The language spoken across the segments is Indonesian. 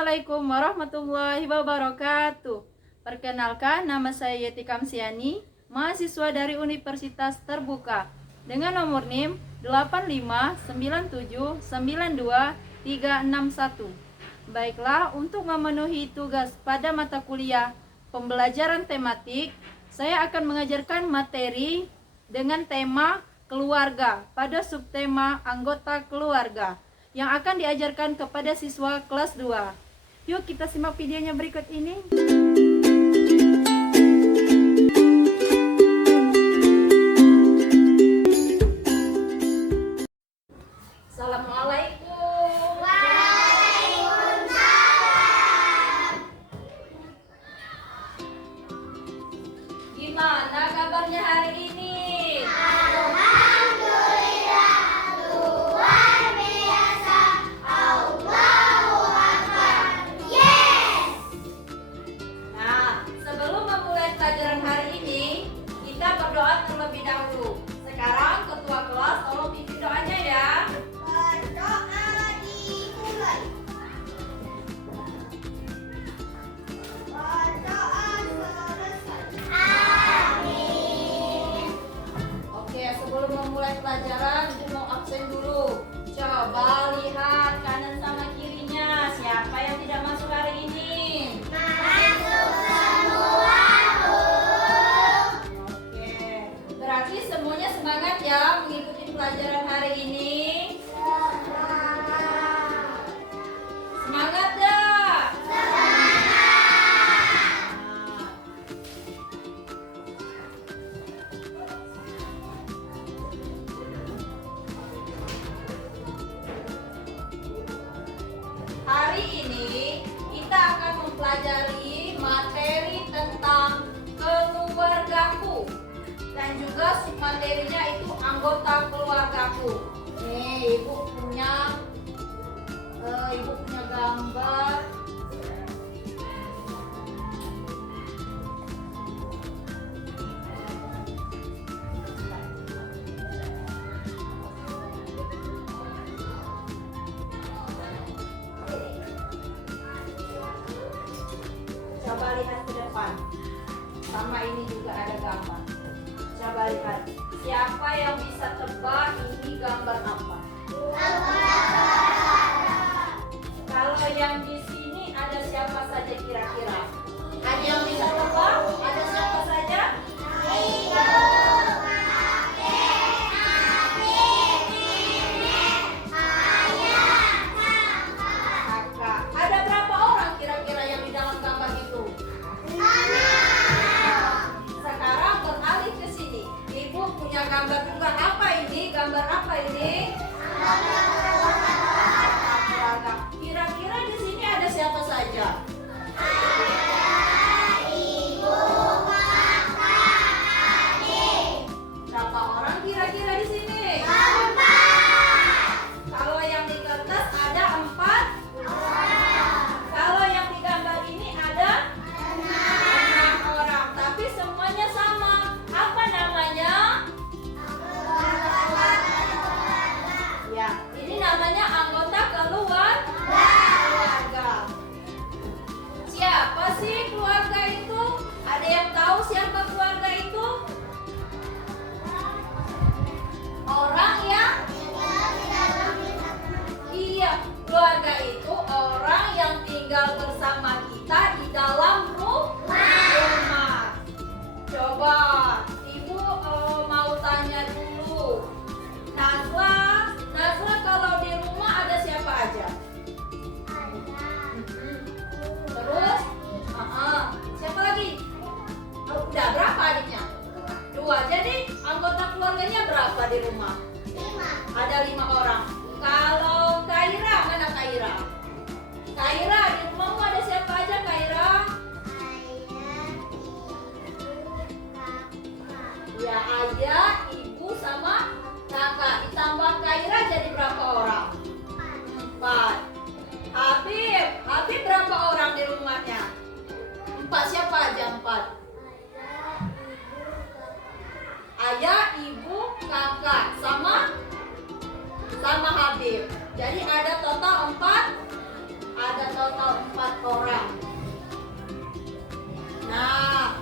Assalamualaikum warahmatullahi wabarakatuh. Perkenalkan, nama saya Yeti Kamsiani, mahasiswa dari Universitas Terbuka dengan nomor NIM 859792361. Baiklah, untuk memenuhi tugas pada mata kuliah pembelajaran tematik, saya akan mengajarkan materi dengan tema keluarga pada subtema anggota keluarga yang akan diajarkan kepada siswa kelas 2. Yuk kita simak videonya berikut ini. Assalamualaikum. Waalaikumsalam. Gimana kabarnya hari ini? Alhamdulillah, luar biasa. Allahu Akbar. Yes. Nah, sebelum memulai pelajaran hari ini, kita berdoa terlebih dahulu. Sekarang ketua kelas tolong pimpin doanya ya. Berdoa dimulai. Berdoa selesai. Amin. Oke, sebelum memulai pelajaran, Ibu mau absen dulu. Coba lihat kanan sama kirinya. Siapa yang tidak masuk hari ini? Masuk semua, Bu. Oke, berarti semuanya semangat ya mengikuti pelajaran hari ini. Semangat dah. Hari ini kita akan mempelajari materi tentang keluargaku dan juga submaterinya itu anggota keluargaku. Nih, ibu punya gambar. Coba lihat ke depan. Sama ini juga ada gambar. Coba lihat. Siapa yang bisa tebak ini gambar apa? Kalau yang di sini ada siapa saja kira-kira? Ada yang bisa tebak? Ada siapa saja? Kakak. Ada berapa orang kira-kira yang di dalam gambar itu? Sekarang beralih ke sini. Ibu punya gambar juga. Apa ini? Gambar apa ini? Keluarga. Kira-kira di sini ada siapa saja? Berapa orang kira-kira di sini? Kalau yang di kertas ada 4. Kalau yang di gambar ini ada 6 orang. Tapi semuanya sama. Apa namanya? Ya, ini namanya anggota keluarga. Siapa sih keluarga itu? Ada yang tahu siapa keluarga itu? Orang yang iya, keluarga itu orang yang tinggal bersama kita di dalam rumah. Coba, Ibu mau tanya dulu. Nazla kalau di rumah ada siapa aja? Terus? Siapa lagi? Udah berapa adiknya? 2. Jadi anggota keluarganya berapa di rumah? 5. Ada 5 orang. Kalau Kaira, mana Kaira? Kaira, di rumahmu ada siapa aja Kaira? Ya, ayah, ibu sama kakak. Ditambah Kaira jadi berapa orang? 4. Habib berapa orang di rumahnya? 4. Siapa aja 4? Ayah, ibu, kakak, sama Habib. Jadi ada total 4 ada total 4 orang. Nah,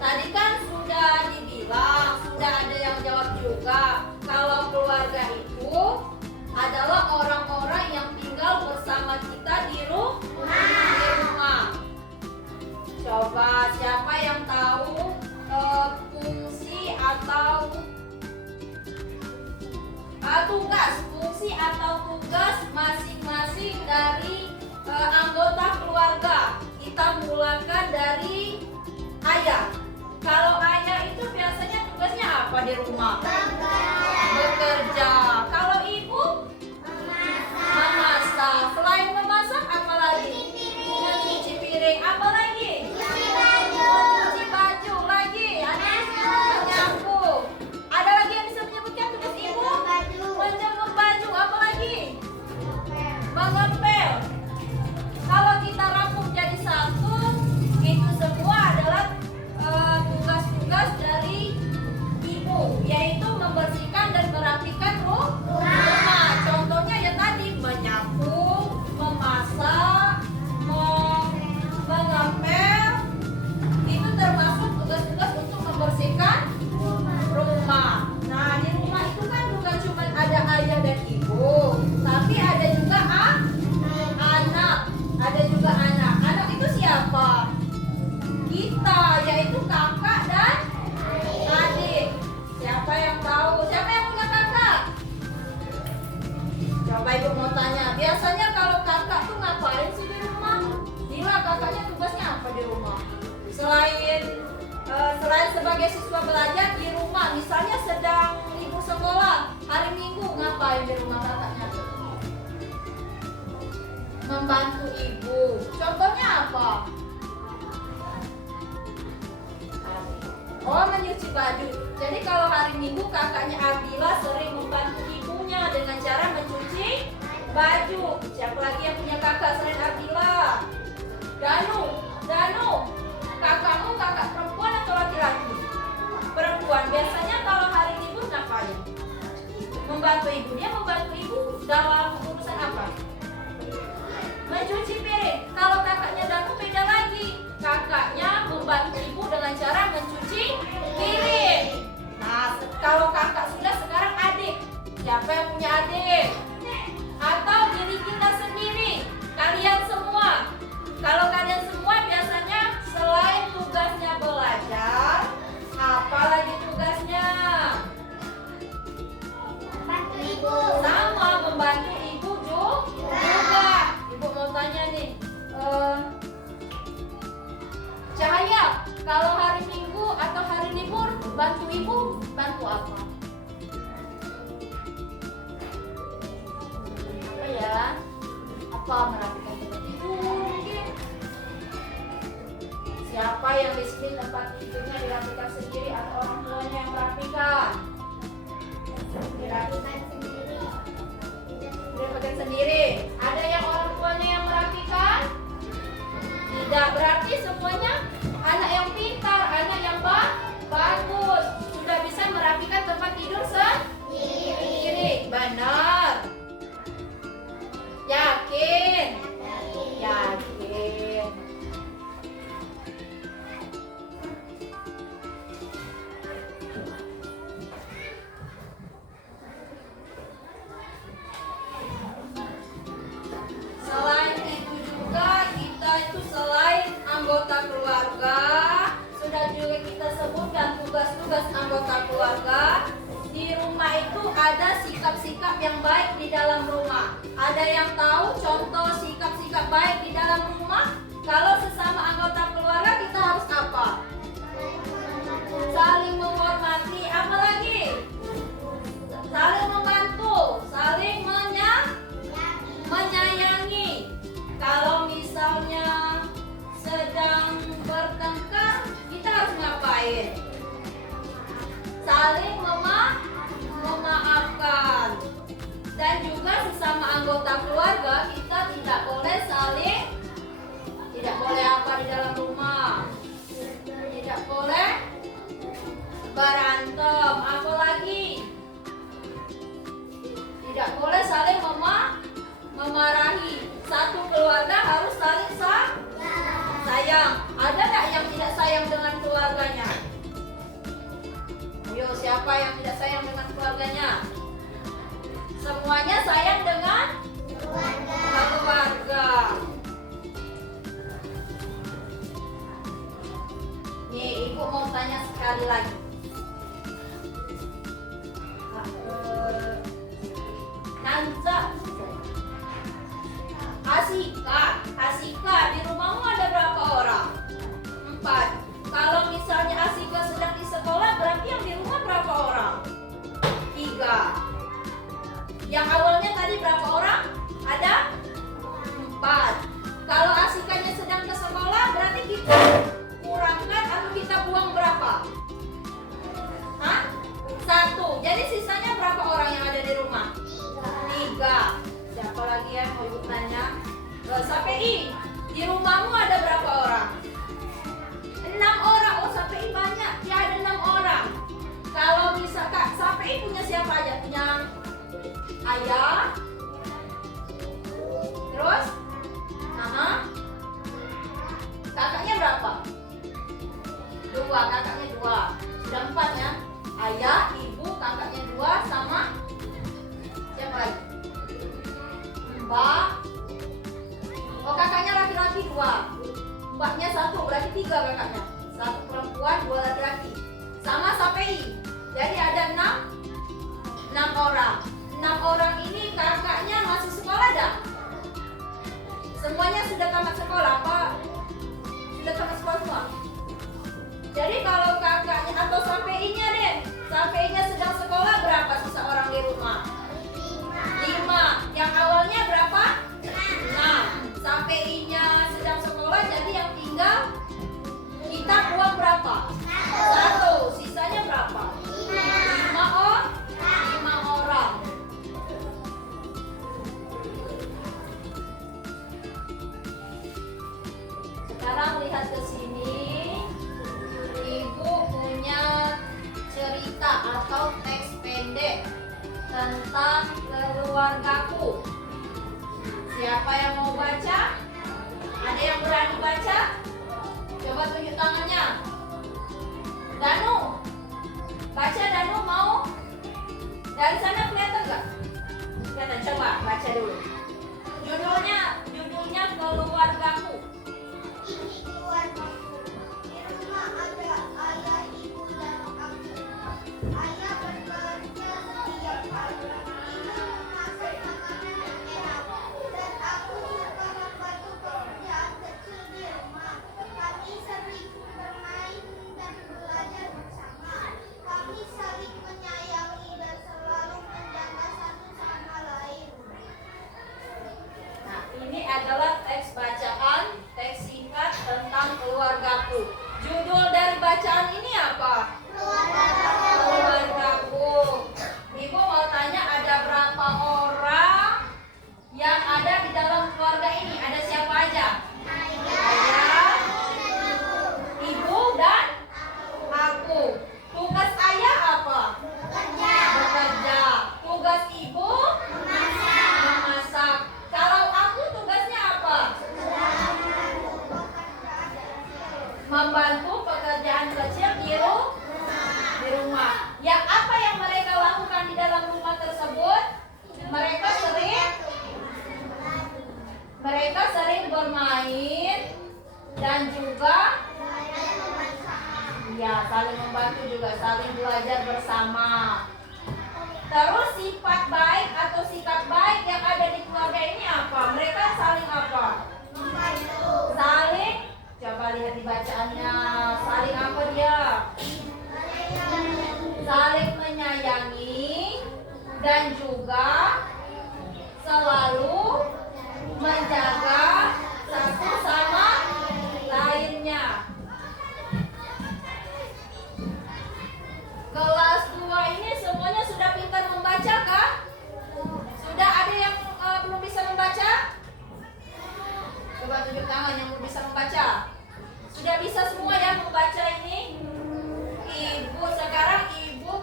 tadi kan sudah dibilang, sudah ada yang jawab juga. Kalau keluarga itu adalah orang-orang yang tinggal bersama kita di rumah. Coba siapa yang tahu fungsi atau fungsi atau tugas masing-masing dari anggota keluarga? Kita mulakan dari ayah. Kalau ayah itu biasanya tugasnya apa di rumah? Bekerja. Kalau ibu? Memasak. Selain memasak apa lagi? Mencuci piring. Apa lagi? Mencuci baju lagi. Menyapu. Ada lagi yang bisa menyebutkan tugas ibu? Menjemur baju. Apa lagi? Mengepel. Kalau kita rangkum jadi satu, itu semua adalah tugas-tugas dari ibu, yaitu membersihkan dan merapikan rumah. Contohnya ya tadi, menyapu, memasak, mengepel. Itu termasuk tugas-tugas untuk membersihkan rumah. Nah, di rumah itu kan bukan cuma ada ayah dan ibu, tapi ada juga anak. Ada juga anak. Anak itu siapa? Kita, yaitu kakak dan adik. Siapa yang tahu? Siapa yang punya kakak? Coba ibu mau tanya. Biasanya kalau kakak tuh ngapain sih di rumah? Dila, kakaknya tugasnya apa di rumah? Selain sebagai siswa belajar di rumah, misalnya sedang libur sekolah, hari Minggu, ngapain di rumah kakaknya? Membantu ibu. Contohnya apa? Oh, menyuci baju. Jadi kalau hari Minggu kakaknya Abdillah sering membantu ibunya dengan cara mencuci baju. Siapa lagi yang punya kakak selain Abdillah? Danu, kakakmu kakak perempuan atau laki-laki? Perempuan. Biasanya kalau hari Minggu ngapain? Membantu ibu. Dia membantu ibu dalam urusan apa? Mencuci piring. Kalau kakaknya Danu beda lagi. Kakaknya membantu ibu dengan cara mencuci piring. Nah, kalau kakak sudah, sekarang adik. Siapa yang punya adik? Atau diri kita sendiri? Kalian semua. Kalau kalian semua biasanya selain tugasnya belajar, apa lagi tugasnya? Bantu ibu. Sama, membantu ibu juga. Ibu mau tanya nih, Cahaya, kalau hari Minggu atau hari libur bantu ibu, bantu apa? Apa ya? Apa merapikan tempat tidur mungkin? Siapa yang di sini tempat tidurnya dirapikan sendiri atau orang tuanya yang merapikan? Dirapikan sendiri. Ada yang orang tuanya yang merapikan? Tidak, berarti semuanya anak yang pintar, anak yang bagus, sudah bisa merapikan tempat tidur sendiri. Benar. Yakin? Yakin. Selain itu juga kita itu selain anggota keluarga, sudah juga kita sebutkan tugas-tugas anggota keluarga. Di rumah itu ada sikap-sikap yang baik di dalam rumah. Ada yang tahu contoh sikap-sikap baik di dalam rumah? Kalau sesama anggota keluarga kita harus apa? Saling menghormati. Apa lagi? Saling membantu, saling menyayangi. Kalau misalnya sedang bertengkar, kita harus ngapain? Saling memaafkan. Dan juga sesama anggota keluarga kita tidak boleh Yang awalnya tadi berapa orang? Ada 4. Kalau Asikanya sedang ke sekolah, berarti kita kurangkan atau kita buang berapa? Hah? 1. Jadi sisanya berapa orang yang ada di rumah? 3. Siapa lagi yang mau ibu tanya? Sampai I, di rumahmu ada berapa orang? 6 orang. Oh, sampai I banyak. Ya, ada 6 orang. Kalau bisa Kak, sampai I punya siapa aja? Punya ayah. Terus? Kakaknya berapa? 2, kakaknya 2. Sudah 4 ya. Ayah, ibu, kakaknya 2 sama siapa lagi? Mbak. Oh, kakaknya laki-laki 2. Mbaknya 1, berarti 3 kakaknya. 1 perempuan, 2 laki-laki. Sama sampai. Jadi ada 6 orang. 6 orang ini kakaknya masih sekolah dah? Semuanya sudah tamat sekolah apa? Sudah tamat sekolah semua? Jadi kalau kakaknya atau sampainya deh, sampainya sedang sekolah, berapa sisa orang di rumah? 5. Yang awalnya berapa? 6. Sampainya sedang sekolah, jadi yang tinggal kita buang berapa? 1. Sisanya berapa? 5 orang. Sekarang lihat ke sini. Ibu punya cerita atau teks pendek tentang keluargaku. Siapa yang mau baca? Ada yang berani baca? Coba tunjuk tangannya. Danu. Baca Danu, mau? Dari sana kelihatan nggak? Kelihatan, coba baca dulu. Judulnya Keluargaku. Ini keluargaku. Di rumah ada ayah, ibu, dan aku. Ayah bekerja setiap hari. Ibu memasak makanan yang enak. Dan aku suka membantu pekerjaan kecil di rumah. Kami sering bermain dan belajar bersama. Kami saling menyayangi dan selalu menjaga satu sama lain. Nah, ini adalah teks bacaan, teks singkat tentang keluargaku. Judul dari bacaan ini apa? Keluargaku. Ibu mau tanya, ada berapa orang yang ada di dalam keluarga ini? Ada siapa aja? Ayah, ibu, dan aku. Tugas ayah apa? Bekerja. Tugas ibu? Memasak. Kalau aku tugasnya apa? Membantu pekerjaan kecil di rumah. Yang apa yang mereka lakukan di dalam rumah tersebut? Mereka sering bermain dan juga ya saling membantu, juga saling belajar bersama. Terus sifat baik atau sikap baik yang ada di keluarga ini apa? Mereka saling apa? Saling, coba lihat di bacaannya. Saling apa dia? Saling menyayangi dan juga selalu menjaga satu sama lainnya. Kelas 2 ini semuanya sudah pintar membaca kah? Sudah ada yang belum bisa membaca? Coba tunjuk tangan yang belum bisa membaca. Sudah bisa semua yang membaca ini? Ibu, sekarang ibu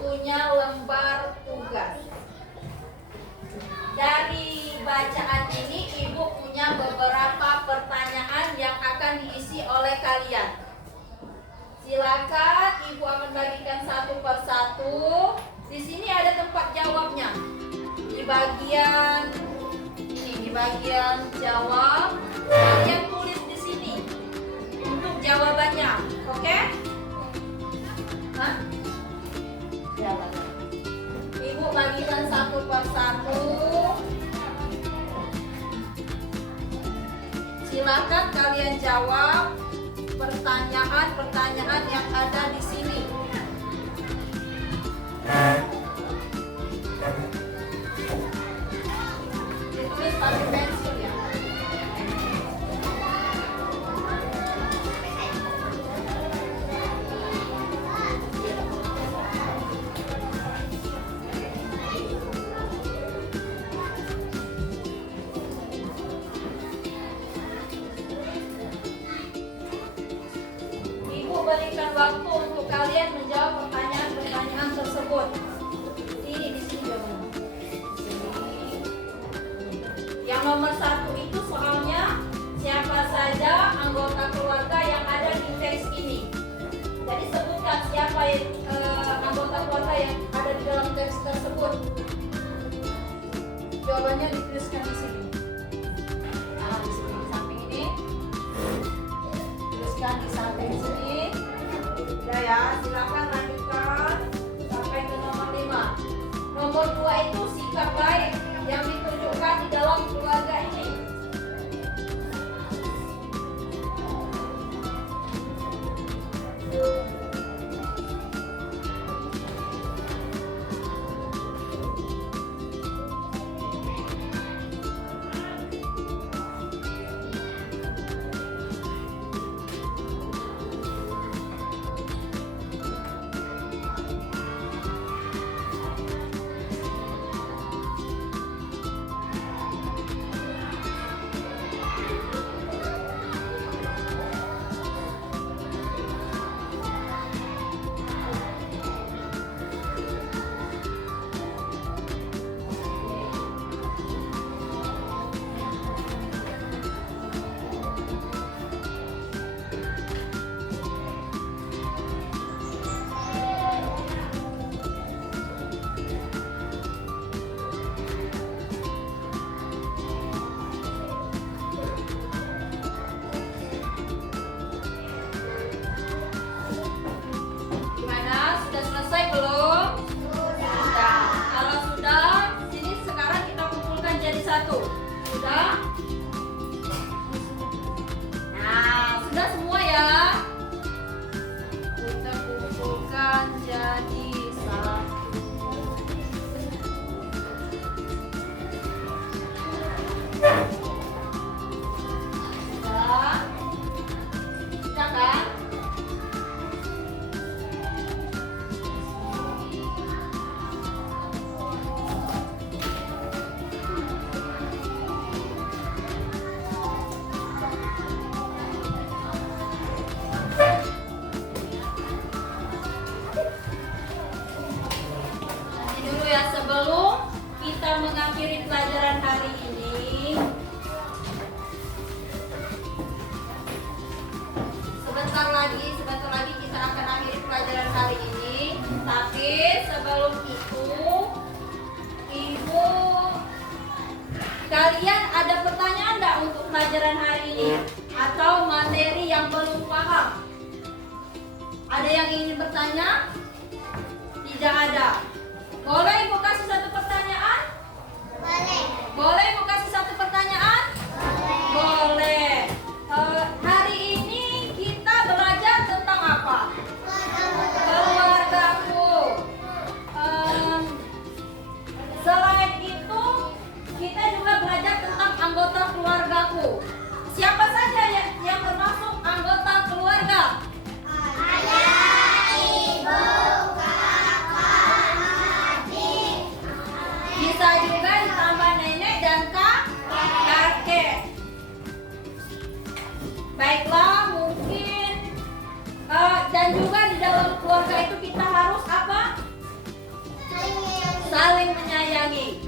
punya lembar tugas. Dari bacaan ini ibu punya beberapa pertanyaan yang akan diisi oleh kalian. Silakan ibu akan bagikan satu persatu. Di sini ada tempat jawabnya. Di bagian ini, di bagian jawab, kalian tulis di sini untuk jawabannya, oke? Hah? Jawaban. Ibu bagikan satu persatu. Silakan kalian jawab pertanyaan-pertanyaan yang ada di sini. berikan waktu untuk kalian menjawab pertanyaan-pertanyaan tersebut. Ini di sini jawabannya. Yang nomor 1 itu soalnya siapa saja anggota keluarga yang ada di teks ini. Jadi sebutkan siapa anggota keluarga yang ada di dalam teks tersebut. Jawabannya dituliskan di sini. Nah, di sini di samping ini. Tuliskan di samping sini. Udah ya, silakan lanjutkan sampai ke nomor 5. Nomor 2 itu sikap baik yang ditunjukkan di dalam keluarga ini. Gimana? Sudah selesai belum? Sudah. Kalau sudah, sini sekarang kita kumpulkan jadi satu. Sudah? Nah, sudah semua ya. Kita kumpulkan jadi satu. Sudah? Sudah kan? Nanti dulu ya, sebelum kita mengakhiri pelajaran hari ini. Sebentar lagi kita akan akhiri pelajaran hari ini. Tapi sebelum itu, Ibu, kalian ada pertanyaan enggak untuk pelajaran hari ini? Atau materi yang belum paham? Ada yang ingin bertanya? Tidak ada. Boleh Ibu kasih satu pertanyaan? Boleh. Boleh Ibu kasih satu pertanyaan? Boleh. Hari ini kita belajar tentang apa? Keluargaku. Selain itu, kita juga belajar tentang anggota keluargaku. Siapa saja yang termasuk anggota keluarga? Ayah, ibu, kakak, adik. Bisa juga ditambah nenek dan kakek. Baiklah, mungkin dan juga di dalam keluarga itu kita harus apa? Saling menyayangi.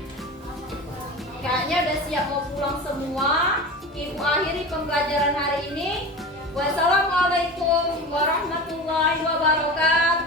Kayaknya udah siap mau pulang semua. Ibu akhiri pembelajaran hari ini. Wassalamualaikum warahmatullahi wabarakatuh.